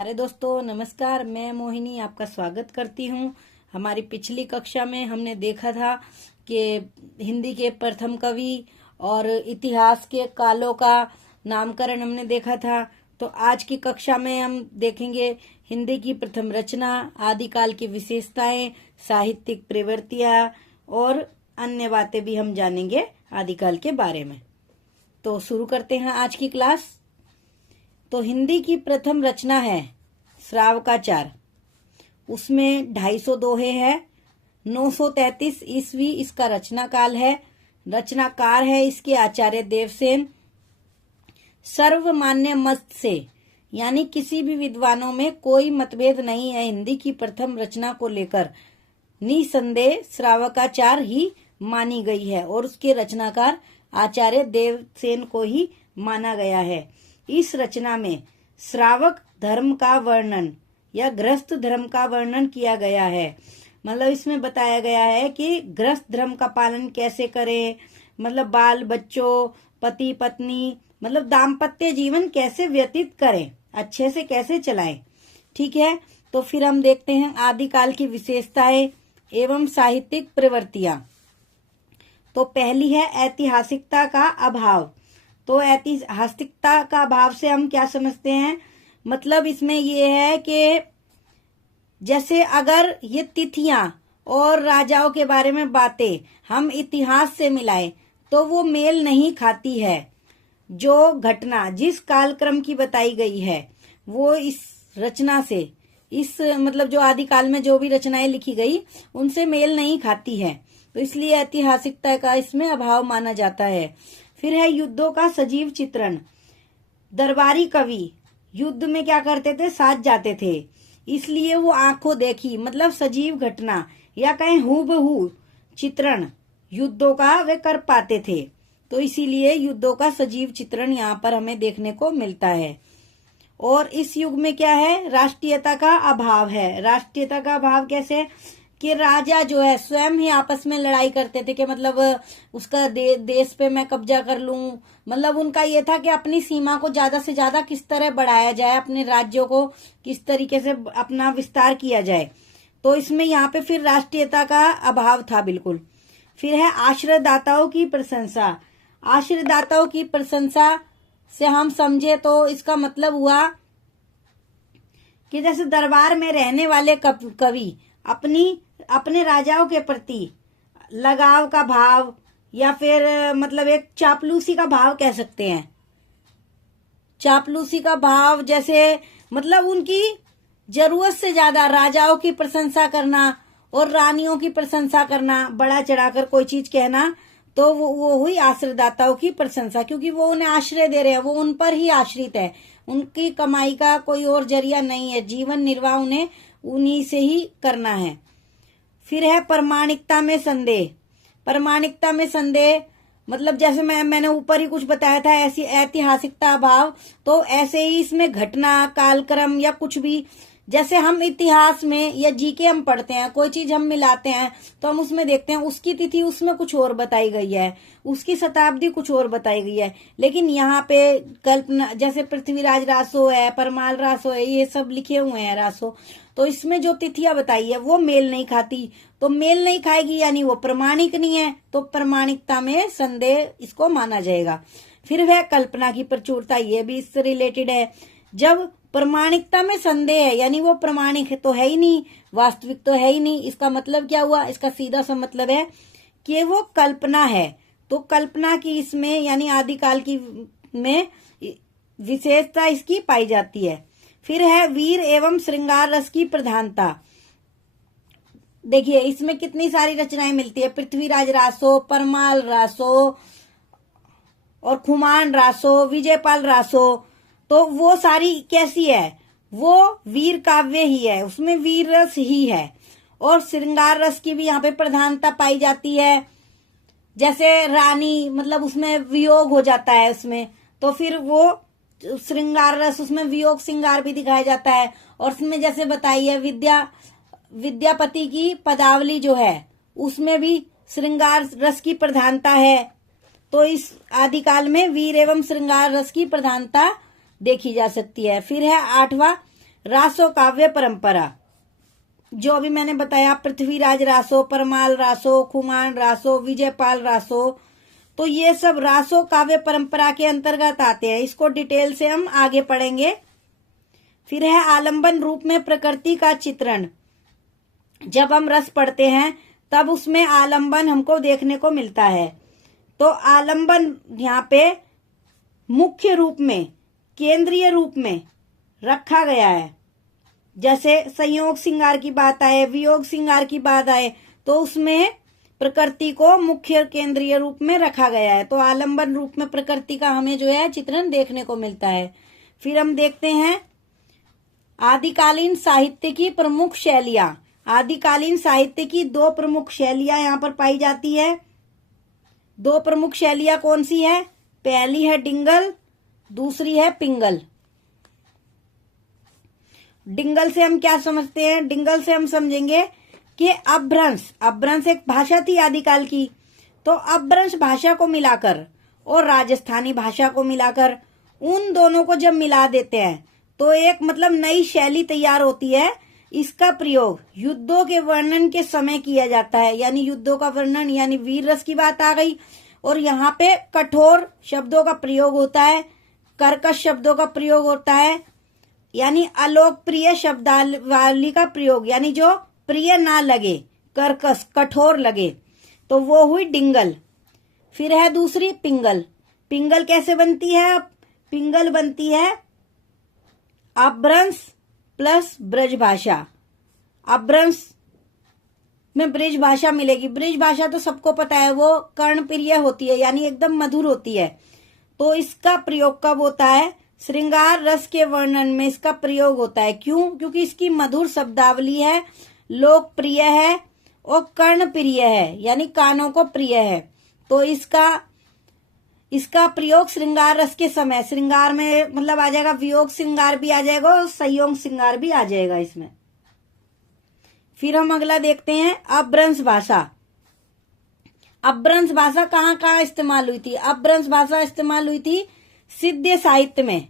अरे दोस्तों नमस्कार। मैं मोहिनी आपका स्वागत करती हूँ। हमारी पिछली कक्षा में हमने देखा था कि हिंदी के प्रथम कवि और इतिहास के कालों का नामकरण हमने देखा था। तो आज की कक्षा में हम देखेंगे हिंदी की प्रथम रचना, आदिकाल की विशेषताएं, साहित्यिक प्रवृत्तियां और अन्य बातें भी हम जानेंगे आदिकाल के बारे में। तो शुरू करते हैं आज की क्लास। तो हिंदी की प्रथम रचना है श्रावकाचार। उसमें 250 दोहे हैं। 933 ईस्वी इसका रचना काल है। रचनाकार है इसके आचार्य देवसेन। सर्वमान्य मत से यानी किसी भी विद्वानों में कोई मतभेद नहीं है हिंदी की प्रथम रचना को लेकर। निसंदेह श्रावकाचार ही मानी गई है और उसके रचनाकार आचार्य देवसेन को ही माना गया है। इस रचना में श्रावक धर्म का वर्णन या गृहस्थ धर्म का वर्णन किया गया है। मतलब इसमें बताया गया है कि गृहस्थ धर्म का पालन कैसे करें, मतलब बाल बच्चों, पति पत्नी, मतलब दाम्पत्य जीवन कैसे व्यतीत करें, अच्छे से कैसे चलाएं। ठीक है, तो फिर हम देखते हैं आदिकाल की विशेषताएं एवं साहित्यिक प्रवृत्तियां। तो पहली है ऐतिहासिकता का अभाव। तो ऐतिहासिकता का अभाव से हम क्या समझते हैं, मतलब इसमें ये है कि जैसे अगर ये तिथियां और राजाओं के बारे में बातें हम इतिहास से मिलाएं तो वो मेल नहीं खाती है। जो घटना जिस कालक्रम की बताई गई है वो इस रचना से, इस मतलब जो आदिकाल में जो भी रचनाएं लिखी गई उनसे मेल नहीं खाती है। तो इसलिए ऐतिहासिकता का इसमें अभाव माना जाता है। फिर है युद्धों का सजीव चित्रण। दरबारी कवि युद्ध में क्या करते थे, साथ जाते थे, इसलिए वो आंखों देखी मतलब सजीव घटना या कहें हूबहू चित्रण युद्धों का वे कर पाते थे। तो इसीलिए युद्धों का सजीव चित्रण यहाँ पर हमें देखने को मिलता है। और इस युग में क्या है, राष्ट्रीयता का अभाव है। राष्ट्रीयता का अभाव कैसे कि राजा जो है स्वयं ही आपस में लड़ाई करते थे कि मतलब उसका देश पे मैं कब्जा कर लूं। मतलब उनका ये था कि अपनी सीमा को ज्यादा से ज्यादा किस तरह बढ़ाया जाए, अपने राज्यों को किस तरीके से अपना विस्तार किया जाए। तो इसमें यहाँ पे फिर राष्ट्रीयता का अभाव था बिल्कुल। फिर है आश्रयदाताओं की प्रशंसा। आश्रयदाताओं की प्रशंसा से हम समझे तो इसका मतलब हुआ कि जैसे दरबार में रहने वाले कवि अपने राजाओं के प्रति लगाव का भाव या फिर मतलब एक चापलूसी का भाव कह सकते हैं। चापलूसी का भाव जैसे मतलब उनकी जरूरत से ज्यादा राजाओं की प्रशंसा करना और रानियों की प्रशंसा करना, बढ़ा चढ़ाकर कोई चीज कहना, तो वो हुई आश्रयदाताओं की प्रशंसा, क्योंकि वो उन्हें आश्रय दे रहे हैं, वो उन पर ही आश्रित है, उनकी कमाई का कोई और जरिया नहीं है, जीवन निर्वाह उन्हें उन्हीं से ही करना है। फिर है प्रमाणिकता में संदेह। प्रमाणिकता में संदेह मतलब जैसे मैंने ऊपर ही कुछ बताया था, ऐसी ऐतिहासिकता अभाव, तो ऐसे ही इसमें घटना कालक्रम या कुछ भी, जैसे हम इतिहास में या जीके हम पढ़ते हैं, कोई चीज हम मिलाते हैं तो हम उसमें देखते हैं उसकी तिथि उसमें कुछ और बताई गई है, उसकी शताब्दी कुछ और बताई गई है, लेकिन यहाँ पे कल्पना जैसे पृथ्वीराज रासो है, परमाल रासो है, ये सब लिखे हुए हैं रासो, तो इसमें जो तिथियां बताई है वो मेल नहीं खाती। तो मेल नहीं खाएगी यानी वो प्रमाणिक नहीं है, तो प्रमाणिकता में संदेह इसको माना जाएगा। फिर वह कल्पना की प्रचुरता, ये भी इससे रिलेटेड है। जब प्रमाणिकता में संदेह है यानी वो प्रमाणिक तो है ही नहीं, वास्तविक तो है ही नहीं, इसका मतलब क्या हुआ, इसका सीधा सा मतलब है कि वो कल्पना है। तो कल्पना की इसमें यानी आदिकाल की में विशेषता इसकी पाई जाती है। फिर है वीर एवं श्रृंगार रस की प्रधानता। देखिए इसमें कितनी सारी रचनाएं मिलती है, पृथ्वीराज रासो, परमाल रासो और खुमान रासो, विजयपाल रासो, तो वो सारी कैसी है, वो वीर काव्य ही है, उसमें वीर रस ही है। और श्रृंगार रस की भी यहाँ पे प्रधानता पाई जाती है। जैसे रानी मतलब उसमें वियोग हो जाता है उसमें, तो फिर वो श्रृंगार रस, उसमें वियोग श्रृंगार भी दिखाया जाता है। और उसमें जैसे बताई है विद्यापति की पदावली जो है उसमें भी श्रृंगार रस की प्रधानता है। तो इस आदिकाल में वीर एवं श्रृंगार रस की प्रधानता देखी जा सकती है। फिर है 8वां रासो काव्य परंपरा, जो अभी मैंने बताया, पृथ्वीराज रासो, परमाल रासो, खुमान रासो, विजयपाल रासो, तो ये सब रासो काव्य परंपरा के अंतर्गत आते हैं। इसको डिटेल से हम आगे पढ़ेंगे। फिर है आलंबन रूप में प्रकृति का चित्रण। जब हम रस पढ़ते हैं तब उसमें आलंबन हमको देखने को मिलता है। तो आलंबन यहाँ पे मुख्य रूप में, केंद्रीय रूप में रखा गया है। जैसे संयोग श्रृंगार की बात आए, वियोग श्रृंगार की बात आए, तो उसमें प्रकृति को मुख्य केंद्रीय रूप में रखा गया है। तो आलंबन रूप में प्रकृति का हमें जो है चित्रण देखने को मिलता है। फिर हम देखते हैं आदिकालीन साहित्य की प्रमुख शैलियां। आदिकालीन साहित्य की दो प्रमुख शैलियां यहाँ पर पाई जाती है। दो प्रमुख शैलियां कौन सी है? पहली है डिंगल, दूसरी है पिंगल। डिंगल से हम क्या समझते हैं? डिंगल से हम समझेंगे कि अपभ्रंश एक भाषा थी आदिकाल की, तो अपभ्रंश भाषा को मिलाकर और राजस्थानी भाषा को मिलाकर उन दोनों को जब मिला देते हैं तो एक मतलब नई शैली तैयार होती है। इसका प्रयोग युद्धों के वर्णन के समय किया जाता है, यानी युद्धों का वर्णन, यानी वीर रस की बात आ गई। और यहाँ पे कठोर शब्दों का प्रयोग होता है, कर्कश शब्दों का प्रयोग होता है, यानी अलोकप्रिय शब्दावली का प्रयोग, यानी जो प्रिय ना लगे, कर्कश कठोर लगे, तो वो हुई डिंगल। फिर है दूसरी पिंगल। पिंगल कैसे बनती है? पिंगल बनती है अपभ्रंश प्लस ब्रज भाषा। अपभ्रंश में ब्रज भाषा मिलेगी। ब्रज भाषा तो सबको पता है, वो कर्णप्रिय होती है, यानी एकदम मधुर होती है। तो इसका प्रयोग कब होता है? श्रृंगार रस के वर्णन में इसका प्रयोग होता है। क्यों? क्योंकि इसकी मधुर शब्दावली है, लोकप्रिय है और कर्णप्रिय है, यानी कानों को प्रिय है। तो इसका प्रयोग श्रृंगार रस के समय, श्रृंगार में मतलब आ जाएगा, वियोग श्रृंगार भी आ जाएगा और संयोग श्रृंगार भी आ जाएगा इसमें। फिर हम अगला देखते हैं अपभ्रंश भाषा। अपभ्रंश भाषा कहाँ कहाँ इस्तेमाल हुई थी? अपभ्रंश भाषा इस्तेमाल हुई थी सिद्ध साहित्य में,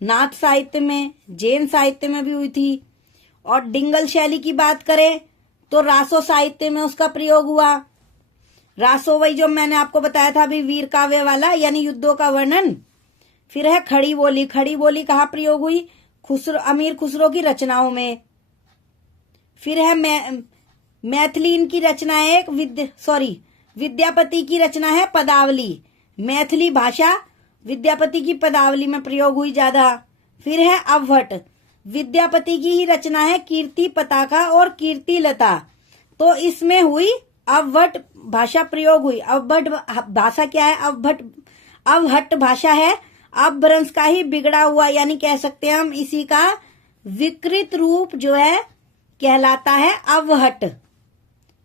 नाथ साहित्य में, जैन साहित्य में भी हुई थी। और डिंगल शैली की बात करें तो रासो साहित्य में उसका प्रयोग हुआ। रासो वही जो मैंने आपको बताया था अभी, वीर काव्य वाला, यानी युद्धों का वर्णन। फिर है खड़ी बोली। खड़ी बोली कहाँ प्रयोग हुई? अमीर खुसरो की रचनाओं में। फिर है मैथिली इनकी रचना है एक विद्यापति की रचना है पदावली। मैथिली भाषा विद्यापति की पदावली में प्रयोग हुई ज्यादा। फिर है अवभट। विद्यापति की ही रचना है कीर्ति पताका और कीर्ति लता, तो इसमें हुई अवभट भाषा प्रयोग हुई। अवभट भाषा क्या है? अवहट भाषा है, अपभ्रंश का ही बिगड़ा हुआ, यानी कह सकते हैं हम इसी का विकृत रूप जो है कहलाता है अवहट।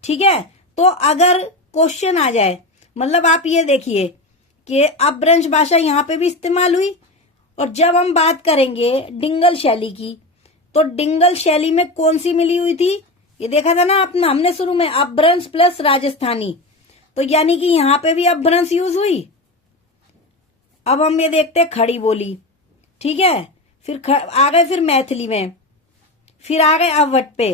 ठीक है, तो अगर क्वेश्चन आ जाए, मतलब आप ये देखिए कि अपभ्रंश भाषा यहाँ पे भी इस्तेमाल हुई। और जब हम बात करेंगे डिंगल शैली की, तो डिंगल शैली में कौन सी मिली हुई थी? ये देखा था ना हमने शुरू में, अपभ्रंश प्लस राजस्थानी, तो यानी कि यहाँ पे भी अपभ्रंश यूज हुई। अब हम ये देखते हैं खड़ी बोली। ठीक है, फिर आ गए फिर मैथिली में, फिर आ गए अववट पे।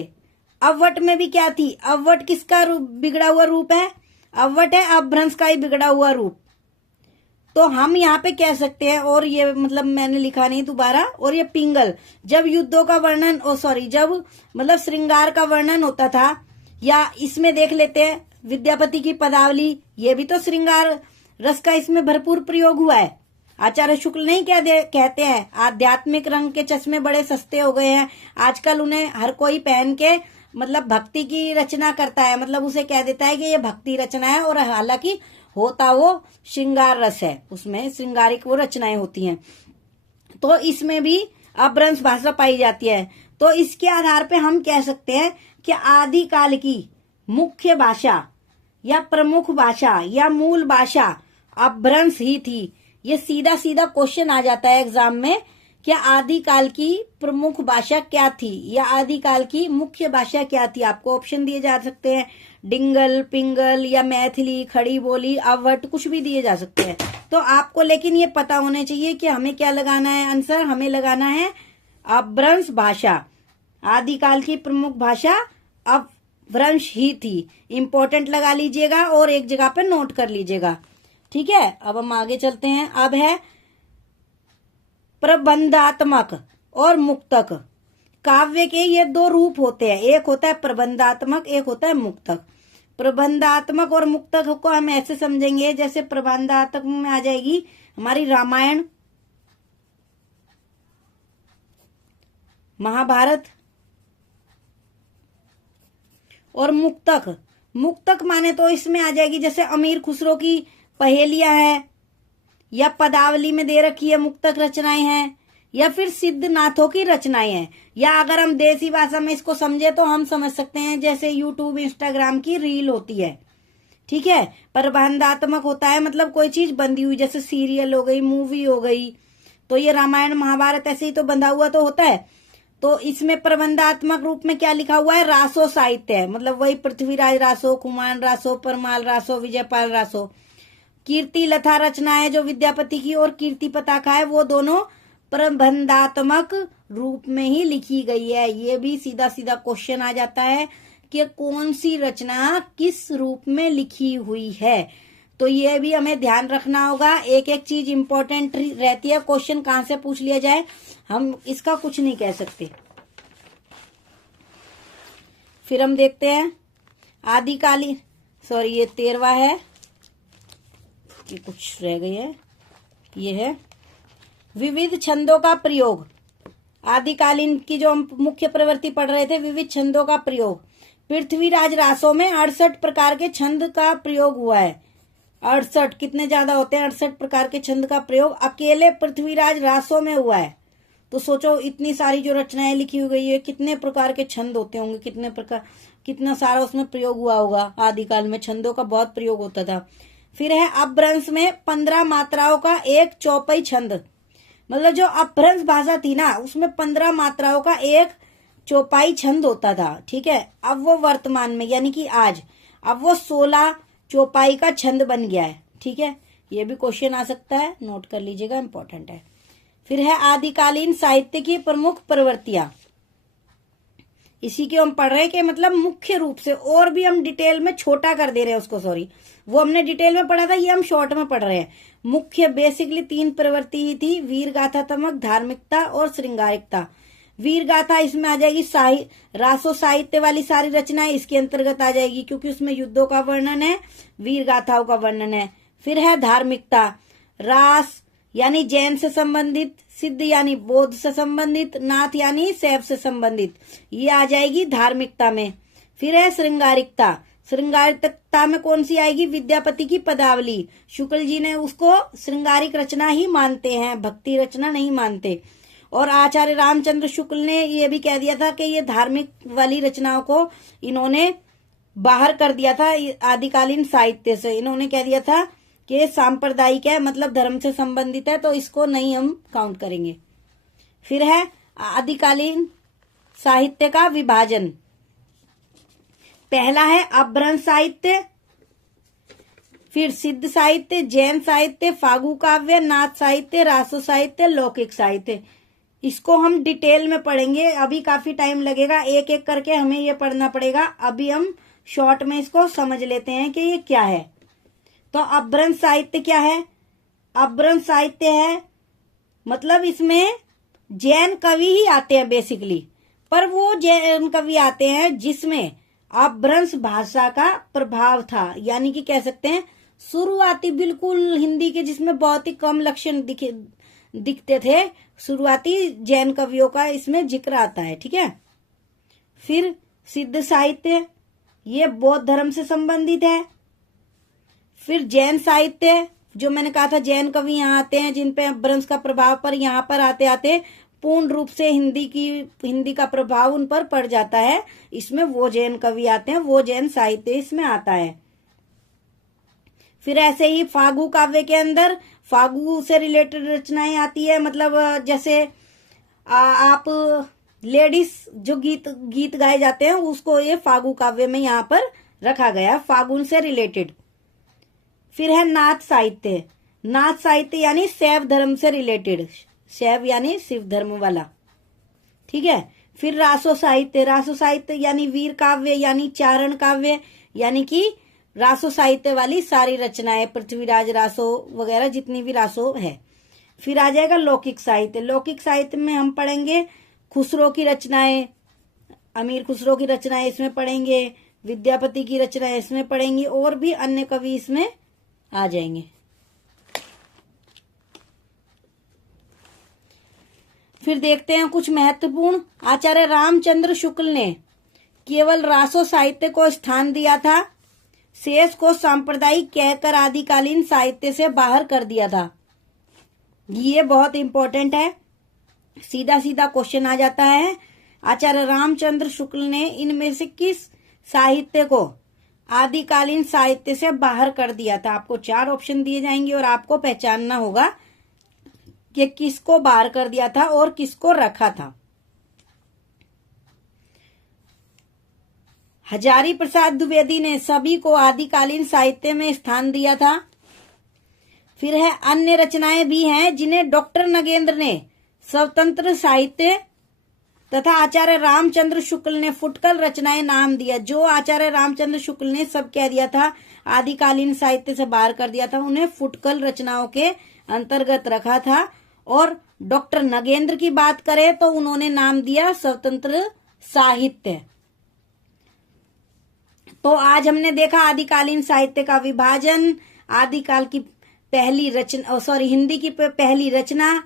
अववट में भी क्या थी? अववट किसका बिगड़ा हुआ रूप है? अववट है अपभ्रंश का ही बिगड़ा हुआ रूप। तो हम यहाँ पे कह सकते हैं, और ये मतलब मैंने लिखा नहीं दोबारा, और ये पिंगल, जब युद्धों का वर्णन जब मतलब श्रृंगार का वर्णन होता था, या इसमें देख लेते हैं विद्यापति की पदावली, ये भी तो श्रृंगार रस का इसमें भरपूर प्रयोग हुआ है। आचार्य शुक्ल नहीं कहते हैं आध्यात्मिक रंग के चश्मे बड़े सस्ते हो गए हैं, आजकल उन्हें हर कोई पहन के मतलब भक्ति की रचना करता है, मतलब उसे कह देता है कि ये भक्ति रचना है, और हालांकि होता वो श्रृंगार रस है, उसमें श्रृंगारिक वो रचनाएं होती हैं। तो इसमें भी अपभ्रंश भाषा पाई जाती है। तो इसके आधार पे हम कह सकते हैं कि आदिकाल की मुख्य भाषा या प्रमुख भाषा या मूल भाषा अपभ्रंश ही थी। ये सीधा सीधा क्वेश्चन आ जाता है एग्जाम में, क्या आदिकाल की प्रमुख भाषा क्या थी या आदिकाल की मुख्य भाषा क्या थी? आपको ऑप्शन दिए जा सकते हैं, डिंगल, पिंगल या मैथिली, खड़ी बोली, अवट, कुछ भी दिए जा सकते हैं। तो आपको लेकिन ये पता होना चाहिए कि हमें क्या लगाना है आंसर। हमें लगाना है अपभ्रंश भाषा, आदिकाल की प्रमुख भाषा अपभ्रंश ही थी। इंपॉर्टेंट लगा लीजिएगा और एक जगह पे नोट कर लीजिएगा, ठीक है। अब हम आगे चलते हैं। अब है प्रबंधात्मक और मुक्तक। काव्य के ये दो रूप होते हैं, एक होता है प्रबंधात्मक, एक होता है मुक्तक। प्रबंधात्मक और मुक्तक को हम ऐसे समझेंगे, जैसे प्रबंधात्मक में आ जाएगी हमारी रामायण, महाभारत, और मुक्तक, मुक्तक माने तो इसमें आ जाएगी जैसे अमीर खुसरो की पहेलियां हैं, या पदावली में दे रखी है मुक्तक रचनाएं हैं, या फिर सिद्धनाथों की रचनाएं हैं, या अगर हम देसी भाषा में इसको समझे तो हम समझ सकते हैं जैसे यूट्यूब इंस्टाग्राम की रील होती है, ठीक है। प्रबंधात्मक होता है मतलब कोई चीज बंधी हुई, जैसे सीरियल हो गई, मूवी हो गई, तो ये रामायण महाभारत ऐसे ही तो बंधा हुआ तो होता है। तो इसमें प्रबंधात्मक रूप में क्या लिखा हुआ है, रासो साहित्य है, मतलब वही पृथ्वीराज रासो, कुमान रासो, परमाल रासो, विजयपाल रासो। कीर्ति लता रचना है जो विद्यापति की, और कीर्ति पताका है, वो दोनों प्रबंधात्मक रूप में ही लिखी गई है। ये भी सीधा सीधा क्वेश्चन आ जाता है कि कौन सी रचना किस रूप में लिखी हुई है, तो ये भी हमें ध्यान रखना होगा। एक एक चीज इंपॉर्टेंट रहती है, क्वेश्चन कहां से पूछ लिया जाए हम इसका कुछ नहीं कह सकते। फिर हम देखते हैं आदिकालीन, सॉरी ये 13वां है, ये कुछ रह गई है, ये है विविध छंदों का प्रयोग। आदिकालीन की जो हम मुख्य प्रवृत्ति पढ़ रहे थे, विविध छंदों का प्रयोग। पृथ्वीराज रासों में 68 प्रकार के छंद का प्रयोग हुआ है। 68 कितने ज्यादा होते हैं, 68 प्रकार के छंद का प्रयोग अकेले पृथ्वीराज रासों में हुआ है। तो सोचो इतनी सारी जो रचनाएं लिखी हुई है, कितने प्रकार के छंद होते होंगे, कितने प्रकार, कितना सारा उसमें प्रयोग हुआ होगा। आदिकाल में छंदों का बहुत प्रयोग होता था। फिर है अपभ्रंश में 15 मात्राओं का एक चौपाई छंद, मतलब जो अपभ्रंश भाषा थी ना उसमें 15 मात्राओं का एक चौपाई छंद होता था, ठीक है। अब वो वर्तमान में यानी कि आज, अब वो 16 चौपाई का छंद बन गया है, ठीक है। ये भी क्वेश्चन आ सकता है, नोट कर लीजिएगा, इंपॉर्टेंट है। फिर है आदिकालीन साहित्य की प्रमुख प्रवृत्तियां, इसी के हम पढ़ रहे हैं कि मतलब मुख्य रूप से, और भी हम डिटेल में छोटा कर दे रहे हैं उसको, सॉरी वो हमने डिटेल में पढ़ा था, ये हम शॉर्ट में पढ़ रहे हैं। मुख्य बेसिकली 3 प्रवृत्ति ही थी, वीर गाथात्मक, धार्मिकता और श्रृंगारिकता। वीर गाथा इसमें आ जाएगी, रासो साहित्य वाली सारी रचनाएं इसके अंतर्गत आ जाएगी, क्योंकि उसमें युद्धों का वर्णन है, वीर गाथाओं का वर्णन है। फिर है धार्मिकता, रास यानी जैन से संबंधित, सिद्ध यानी बौद्ध से संबंधित, नाथ यानी शैव से संबंधित, ये आ जाएगी धार्मिकता में। फिर है श्रृंगारिकता, श्रृंगारिकता में कौन सी आएगी, विद्यापति की पदावली। शुक्ल जी ने उसको श्रृंगारिक रचना ही मानते हैं, भक्ति रचना नहीं मानते। और आचार्य रामचंद्र शुक्ल ने ये भी कह दिया था कि ये धार्मिक वाली रचनाओं को इन्होंने बाहर कर दिया था आदिकालीन साहित्य से। इन्होंने कह दिया था कि सांप्रदायिक है, मतलब धर्म से संबंधित है, तो इसको नहीं हम काउंट करेंगे। फिर है आदिकालीन साहित्य का विभाजन। पहला है अपभ्रंश साहित्य, फिर सिद्ध साहित्य, जैन साहित्य, फागु काव्य, नाथ साहित्य, रासो साहित्य, लौकिक साहित्य। इसको हम डिटेल में पढ़ेंगे, अभी काफी टाइम लगेगा, एक एक करके हमें ये पढ़ना पड़ेगा। अभी हम शॉर्ट में इसको समझ लेते हैं कि ये क्या है। तो अपभ्रंश साहित्य क्या है, अपभ्रंश साहित्य है मतलब इसमें जैन कवि ही आते हैं बेसिकली, पर वो जैन कवि आते हैं जिसमें अपभ्रंश भाषा का प्रभाव था, यानी कि कह सकते हैं शुरुआती बिल्कुल हिंदी के जिसमें बहुत ही कम लक्षण दिखते थे, शुरुआती जैन कवियों का इसमें जिक्र आता है, ठीक है। फिर सिद्ध साहित्य, ये बौद्ध धर्म से संबंधित है। फिर जैन साहित्य, जो मैंने कहा था जैन कवि यहाँ आते हैं जिन पे अपभ्रंश का प्रभाव पर यहाँ पर आते आते पूर्ण रूप से हिंदी का प्रभाव उन पर पड़ जाता है, इसमें वो जैन कवि आते हैं, वो जैन साहित्य इसमें आता है। फिर ऐसे ही फागु काव्य के अंदर फागु से रिलेटेड रचनाएं आती है, मतलब जैसे आप लेडीज जो गीत गाए जाते हैं उसको ये फागु काव्य में यहाँ पर रखा गया, फागुन से रिलेटेड। फिर है नाथ साहित्य, नाथ साहित्य यानी शैव धर्म से रिलेटेड, शैव यानी शिव धर्म वाला। ठीक है। फिर रासो साहित्य, रासो साहित्य यानी वीर काव्य यानी चारण काव्य, यानी कि रासो साहित्य वाली सारी रचनाएं, पृथ्वीराज रासो वगैरह जितनी भी रासो है। फिर आ जाएगा लौकिक साहित्य। लौकिक साहित्य में हम पढ़ेंगे खुसरो की रचनाएं, अमीर खुसरो की रचनाएं इसमें पढ़ेंगे, विद्यापति की रचनाएं इसमें पढ़ेंगे, और भी अन्य कवि इसमें आ जाएंगे। फिर देखते हैं कुछ महत्वपूर्ण। आचार्य रामचंद्र शुक्ल ने केवल रासो साहित्य को स्थान दिया था, शेष को सांप्रदायिक कहकर आदिकालीन साहित्य से बाहर कर दिया था। ये बहुत इंपॉर्टेंट है, सीधा सीधा क्वेश्चन आ जाता है। आचार्य रामचंद्र शुक्ल ने इनमें से किस साहित्य को आदिकालीन साहित्य से बाहर कर दिया था? आपको 4 ऑप्शन दिए जाएंगे और आपको पहचानना होगा कि किसको बाहर कर दिया था और किसको रखा था। हजारी प्रसाद द्विवेदी ने सभी को आदिकालीन साहित्य में स्थान दिया था। फिर है अन्य रचनाएं भी हैं जिन्हें डॉक्टर नगेंद्र ने स्वतंत्र साहित्य तथा आचार्य रामचंद्र शुक्ल ने फुटकल रचनाएं नाम दिया। जो आचार्य रामचंद्र शुक्ल ने सब कह दिया था आदिकालीन साहित्य से बाहर कर दिया था, उन्हें फुटकल रचनाओं के अंतर्गत रखा था। और डॉक्टर नगेंद्र की बात करें तो उन्होंने नाम दिया स्वतंत्र साहित्य। तो आज हमने देखा आदिकालीन साहित्य का विभाजन, आदिकाल की पहली रचना, हिंदी की पहली रचना।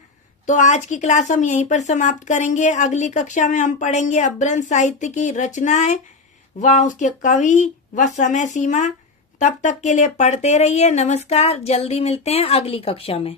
तो आज की क्लास हम यहीं पर समाप्त करेंगे। अगली कक्षा में हम पढ़ेंगे अपभ्रंश साहित्य की रचनाएं व उसके कवि व समय सीमा। तब तक के लिए पढ़ते रहिए। नमस्कार, जल्दी मिलते हैं अगली कक्षा में।